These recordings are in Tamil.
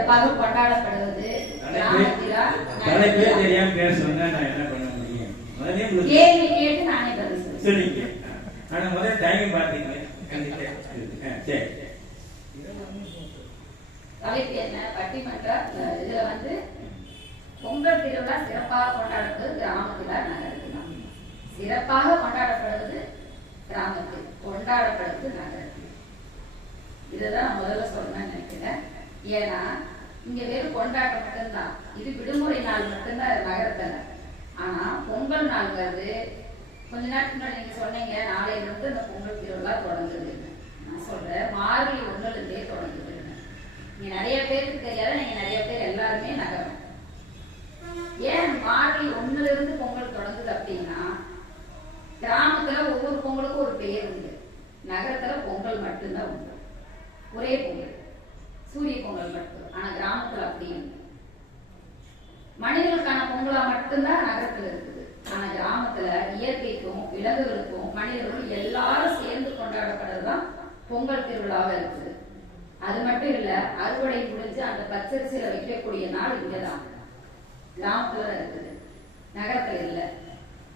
சிறப்பாக கொண்டாடப்படுவது கேள்வி கேட்டு நானே பதில் சொல்லுங்க. ஆனா முதல்ல டைம் பாத்தீங்க. தலைப்பு என்ன? பட்டிமன்றம். இதுல வந்து பொங்கல் திருவிழா சிறப்பாக கொண்டாடுவது கிராமத்துல நகரத்துல. சிறப்பாக கொண்டாடப்படுவது கிராமத்தில், கொண்டாடப்படுவது நகரத்தில். இதுதான் நான் முதல்ல சொல்லணும்னு நினைக்கிறேன். ஏன்னா இங்க வெறும் கொண்டாட்டம் மட்டும்தான். இது விடுமுறை நாள் மட்டும்தான் நகரத்துல. ஆனா பொங்கல் நாள்ங்கிறது கொஞ்ச நேரத்துக்கு முன்னாடி நீங்க சொன்னீங்க, நாளையில இருந்து இந்த பொங்கல் திருவிழா தொடங்குது. நான் சொல்றேன், மார்கழி 1 தொடங்குது. நீங்க நிறைய பேருக்கு தெரியாத, நீங்க நிறைய பேர் எல்லாருமே நகரம். ஏன் மார்கழி 1 பொங்கல் தொடங்குது அப்படின்னா, கிராமத்துல ஒவ்வொரு பொங்கலுக்கும் ஒரு பெயர் உண்டு. நகரத்துல பொங்கல் மட்டும்தான் உண்டு, ஒரே பொங்கல், சூரிய பொங்கல் மட்டும். ஆனா கிராமத்துல அப்படி மனிதர்களுக்கான பொங்கலா மட்டும்தான் நகரத்துல இருக்குது. ஆனா கிராமத்துல இயற்கைக்கும் விலங்குகளுக்கும் மனிதர்களும் எல்லாரும் சேர்ந்து கொண்டாடப்படுறதுதான் பொங்கல் திருவிழாவா இருக்குது. அது மட்டும் இல்ல, அறுவடை முடிஞ்சு அந்த பச்சரிசியில வைக்கக்கூடிய நாள் இங்கதான், கிராமத்துல இருக்குது, நகரத்துல இல்ல.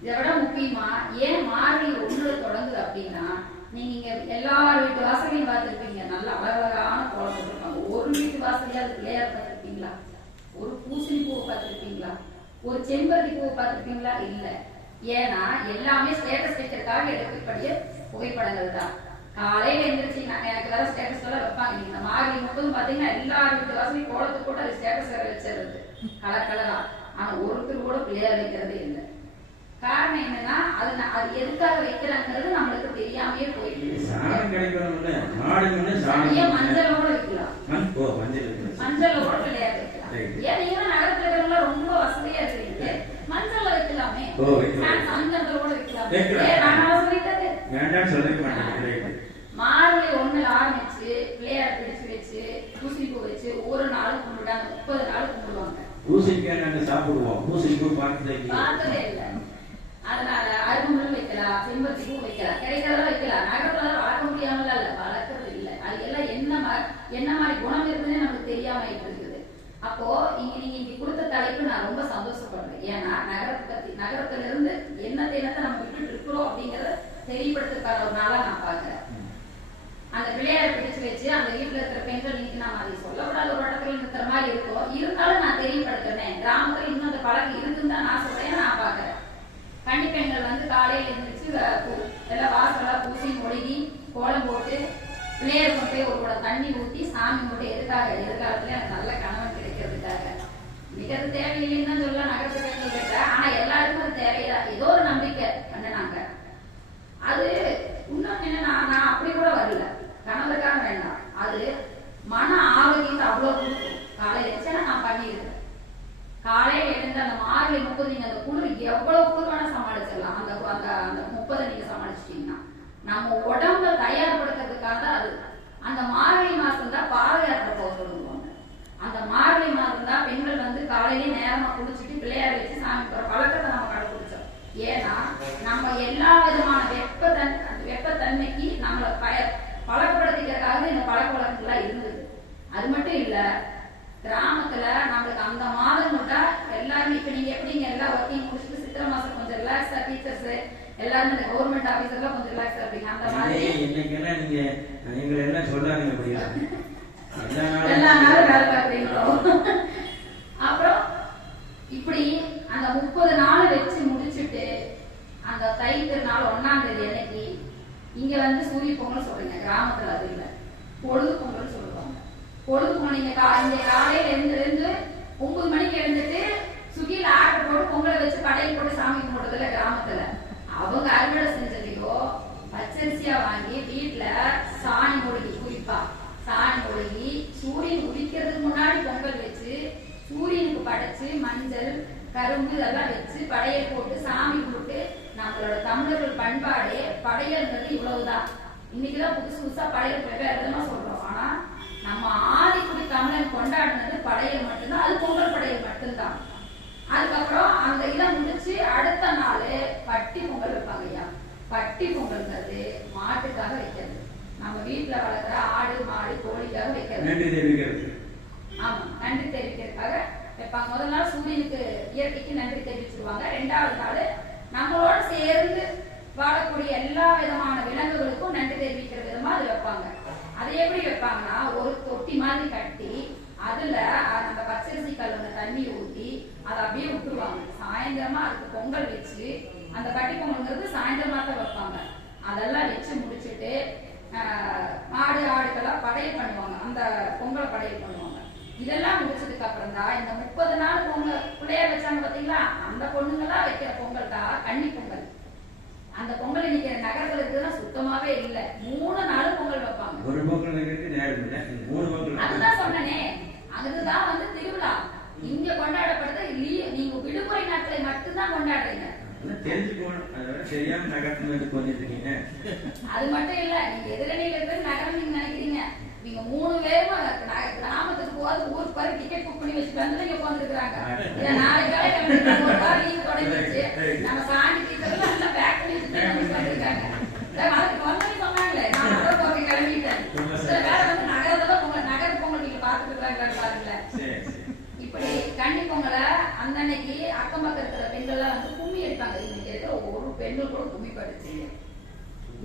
இதை விட முக்கியமா ஏன் மார்கழி 1 தொடங்குது அப்படின்னா, நீங்க இங்க எல்லார் வீட்டு வாசலையும் பார்த்திருப்பீங்க, நல்ல அழகான கோலம் போட்டிருப்பாங்க. ஒரு வீட்டு வாசலையாவது பிள்ளையார் பார்த்திருப்பீங்களா? ஒரு பூசணி பூவை பார்த்திருப்பீங்களா? ஒரு செம்பருத்தி பூவை பார்த்திருப்பீங்களா? இல்ல. ஏன்னா எல்லாமே ஸ்டேட்டஸ் வைக்கிறதுக்காக எடுக்கக்கூடிய புகைப்படங்கள் தான். காலையில எழுந்திரிச்சு எனக்கு வேற ஸ்டேட்டஸ் எல்லாம் வைப்பாங்க. இந்த மார்கழி 30 பாத்தீங்கன்னா எல்லார் வீட்டு வாசலையும் கோலத்துக்கு கூட அது ஸ்டேட்டஸ் வேற வச்சிருது, கலர் கலரா. ஆனா ஒருத்தர் கூட பிள்ளையார் வைக்கிறதே இல்லை. காரணம் என்னன்னா, அது எதுக்காக வைக்கிறாங்கிறது நம்மளுக்கு தெரியாமயே போயிட்டு. மஞ்சளோட வைக்கலாம், மஞ்சளோட பிள்ளையார் வைக்கலாம். ஏன் நீங்க நகரத்துல இருக்கிறவங்க ரொம்ப வசதியா இருக்கிறீங்க, மஞ்சள் வைக்கலாமே, மஞ்சளோட வைக்கலாம். மார்கழி 1 ஆரம்பிச்சு பிள்ளையார் பிடிச்சு வச்சு பூசணி பூ வச்சு ஒரு நாள் கும்பிடுவாங்க, 30 நாள் கும்பிடுவாங்க. பார்த்ததே இல்லை. அதனால அரும்பும் வைக்கலாம், செம்பருத்தி பூ வைக்கலாம், கிடைக்கிறதா வைக்கலாம். நகரத்துல வளர்க்க முடியாமல இல்ல, வளர்க்கறது இல்லை. அது எல்லாம் என்ன மாதிரி குணம் இருக்குன்னு நமக்கு தெரியாம இருக்குது. அப்போ நீங்க கொடுத்த தலைப்பு நான் ரொம்ப சந்தோஷப்படுறேன். ஏன்னா நகரத்துல இருந்து என்னத்தை நம்ம விட்டுட்டு இருக்கிறோம் அப்படிங்கறத தெரியப்படுத்துக்கான ஒரு நாளா நான் பாக்குறேன். அந்த பிள்ளையாரை பிடிச்சு வச்சு அந்த வீட்டுல இருக்கிற பெண்கள் இன்னைக்கு நாம அதை சொல்லக்கூடாத ஒரு இடத்துல நிறுத்துற மாதிரி இருக்கும். இருந்தாலும் நான் தெரியப்படுத்துறேன், கிராமத்துல இன்னும் அந்த பழக்கம் இருக்குன்னு தான் நான் சொல்றேன், நான் பாக்குறேன். கன்னி பெண்கள் வந்து காலையில எழுந்திரிச்சு எல்லாம் வாசலா பூசி மொழிகி கோலம் போட்டு பிள்ளையார் கொண்டு போய் ஒரு கூட தண்ணி ஊத்தி சாமி மட்டும் எதிர்காலத்துல எனக்கு நல்ல கணவன் கிடைக்கிறதுக்காக. மிகது தேவையில்லைன்னு தான் சொல்ல நகரத்து பெண்கள் கேட்ட. ஆனா எல்லாருக்கும் அது தேவையா, ஏதோ ஒரு நம்பிக்கை பண்ணாங்க. அது இன்னும் என்னன்னா, நான் அப்படி கூட வரல, கணவருக்காக வேண்டாம், அது மன ஆரோக்கியத்தை அவ்வளவு கொடுக்கும். காலையில வச்சா நான் பண்ணிருக்கேன். காலையில எழுந்து அந்த மார்கழி 30 நீங்க அந்த குளிர் எவ்வளவு குளிர் வேணா சமாளிச்சிடலாம். அந்த 30 நீங்க சமாளிச்சிட்டீங்கன்னா நம்ம உடம்ப தயார்படுத்துறதுக்காக தான் அது. அந்த மார்கழி மாசம் தான் பாத யாத்திரை போக சொல்லுவாங்க. அந்த மார்கழி மாசம் தான் பெண்கள் வந்து காலையிலேயே நேரமா குளிச்சுட்டு பிள்ளையார் வச்சு சாமி போற பழக்கத்தை நம்ம கடைபிடிச்சோம். ஏன்னா நம்ம எல்லா விதமான வெப்பத்தன்மைக்கு நம்மளை பழக்கப்படுத்திக்கிறதுக்காக இந்த பழக்க வழக்கங்கள்லாம் இருந்தது. அது மட்டும் இல்ல, கிராமத்துல நம்மளுக்கு அந்த மாதம் விட்டா எல்லாருமே இப்ப நீங்க எப்படிங்க எல்லாம் ஒர்க்கிங் முடிச்சுட்டு சித்திரை மாசம் கொஞ்சம் ரிலாக்ஸா, டீச்சர்ஸ் எல்லாரும் இந்த கவர்மெண்ட் ஆபீசர்லாம் கொஞ்சம் ரிலாக்ஸா இருப்பீங்க. அந்த மாதிரி எல்லா நாளும் வேலை பார்க்குறீங்களோ. அப்புறம் இப்படி அந்த 30 நாள் வச்சு முடிச்சுட்டு அந்த தை திருநாள் 1ஆம் தேதி அன்னைக்கு இங்க வந்து சூரிய பொங்கல் சொல்றீங்க, கிராமத்துல அது இல்லை, பொழுது பொங்கல் சொல்லுவாங்க. பொழுது பொங்கல் நீங்க காலையில எழுந்து 9 மணிக்கு எழுந்துட்டு சுகில ஆட்டை போட்டு பொங்கலை வச்சு கடையில் போட்டு சாமி கும்பிடுறதுல கிராமத்துல அவங்க அறுவடை செஞ்சதையோ பச்சரிசியா வாங்கி வீட்டுல சாணி மொழிகி, குறிப்பா சாணி மொழிகி சூரியன் உதிக்கிறதுக்கு முன்னாடி பொங்கல் வச்சு சூரியனுக்கு படைச்சு மஞ்சள் கரும்பு இதெல்லாம் வச்சு படையல் போட்டு சாமி கும்பிட்டு நம்மளோட தமிழர்கள் பண்பாடே படையல்ன்றது இவ்வளவுதான். இன்னைக்குதான் புதுசா படையல் வெவ்வேறு விதமா சொல்றோம். ஆனா நம்ம ஆதிக்குடி தமிழன் கொண்டாடினது படையல் மட்டும்தான், அது பொங்கல் படையல் மட்டும்தான். அதுக்கப்புறம் அந்த இதை முடிச்சு அடுத்த நாள் பட்டி பொங்கல் வைப்பாங்க. ஐயா, பட்டி பொங்கல்ங்கிறது மாட்டுக்காக வைக்கிறது. நம்ம வீட்டுல வளர்க்குற ஆடு மாடு கோழிக்காக வைக்கிறது. ஆமா, நன்றி தெரிவிக்கிறதுக்காக வைப்பாங்க. முதல் நாள் சூரியனுக்கு இயற்கைக்கு நன்றி தெரிவிச்சிருவாங்க. ரெண்டாவது நாள் நம்மளோட சேர்ந்து வாழக்கூடிய எல்லா விதமான விலங்குகளுக்கும் நன்றி தெரிவிக்கிற விதமா அது வைப்பாங்க. அதை எப்படி வைப்பாங்கன்னா, ஒரு தொட்டி மாதிரி கட்டி அதுல அந்த பச்சரிசி கல்லுல தண்ணி ஊத்தி அதை அப்படியே விட்டுருவாங்க. சாயந்தரமா அதுக்கு பொங்கல் வச்சு, அந்த கட்டி பொங்கல்ங்கிறது சாயந்தரமா தான் வைப்பாங்க. அதெல்லாம் வச்சு முடிச்சுட்டு மாடு ஆடுகள்லாம் படையல் பண்ணுவாங்க. அந்த பொங்கலை படையல் பண்ணுவாங்க. இதெல்லாம் முடிச்சதுக்கு அப்புறம் தான் இந்த 30 நாள் பொங்கல் பிள்ளையார் வச்சாங்க பாத்தீங்களா, அந்த பொண்ணுங்கெல்லாம் வைக்கிற பொங்கல் தான் கன்னி பொங்கல். அந்த பொங்கல் இன்னைக்கு நகரத்துல இருக்குதுன்னா சுத்தமாவே இல்ல. 3 நாள் பொங்கல் வைப்பாங்க. ஒரு பொங்கல் வைக்கிறதுக்கு நேரம் இல்லை, 3 பொங்கல். அதுதான் சொன்னனே, அதுதான் வந்து திருவிழா. இங்க கொண்டாடப்படுறது நீங்க விடுமுறை நாட்களை மட்டும்தான் கொண்டாடுறீங்க. தெரிஞ்சுக்கணும். அதோட சரியான நகரத்துல இருந்து வந்துட்டு இருக்கீங்க. அது மட்டும் இல்ல, நீங்க எதிரணியில இருக்கிற நகரம் நீங்க நினைக்கிறீங்க. நீங்க 3 பேரும் கிராமத்துக்கு போது ஊருக்கு பாரு டிக்கெட் புக் பண்ணி வச்சுட்டு வந்து இங்க உட்காந்துருக்காங்க. நாளைக்கு காலை ஒரு வாரம் லீவ் தொடங்கிடுச்சு. நம்ம சாண்டி டீச்சர்ல நல்லா பேக் பண்ணி வச்சுட்டு வந்துருக்காங்க. அதுக்கு வந்து சொன்னாங்களே, நான் நகர போக கிளம்பிட்டேன். சில பேர் வந்து நகரத்துல நகர பொங்கல் நீங்க பாத்துட்டு இருக்காங்கன்னு பாருங்களேன். இப்படி கன்னி பொங்கலை அன்னைக்கு அக்கம் பக்கம் இருக்கிற பெண்கள்லாம் வந்து கும்மி அடிப்பாங்க. இன்னைக்கு இருக்கிற ஒரு பெண்கள் கூட கும்மி பாடுச்சு.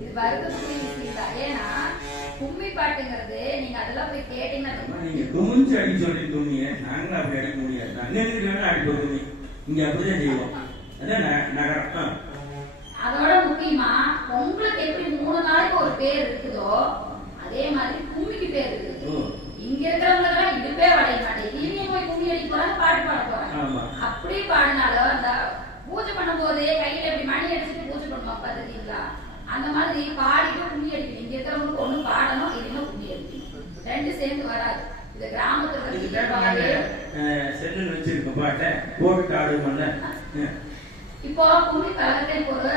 இது வருத்தத்துக்குரிய விஷயம் தான். ஏன்னா கும்மி பாட்டுங்கிறது நீங்க அதெல்லாம் போய் கேட்டீங்கன்னா, நீங்க குமிஞ்சு அடி சொல்லி கும்மிய நாங்களும் அப்படி அடிக்க முடியாது. அங்க அடிப்போம் கும்மி, இங்க அப்படிதான் செய்வோம். அதான் நகரம். அதோட முக்கியமா பொங்கலுக்கு எப்படி 3 நாளைக்கு ஒரு பேர் இருக்குதோ, அதே மாதிரி கும்மிக்கு பேர் இருக்குது. இங்க இருக்கிறவங்க இடுப்பே வளைய மாட்டேங்குது. இவங்க போய் கும்மி அடிக்க போறாங்க, பாட்டு பாட போறாங்க. அப்படி பாடினாலும் அந்த பூஜை பண்ணும் போதே கையில எப்படி மணி அடிச்சுட்டு பூஜை பண்ணுவாங்க பாத்துருக்கீங்களா, அந்த மாதிரி பாடிட்டு கும்மி அடிக்கணும். இங்க இருக்கிறவங்களுக்கு ஒண்ணு பாடணும், இல்லைன்னா கும்மி அடிக்கணும். 2 சேர்ந்து வராது. இது கிராமத்துல செல்லுன்னு வச்சிருக்க பாட்டை போட்டு ஆடுவோம்ல. இப்போ கும்மி கலகத்தை ஒரு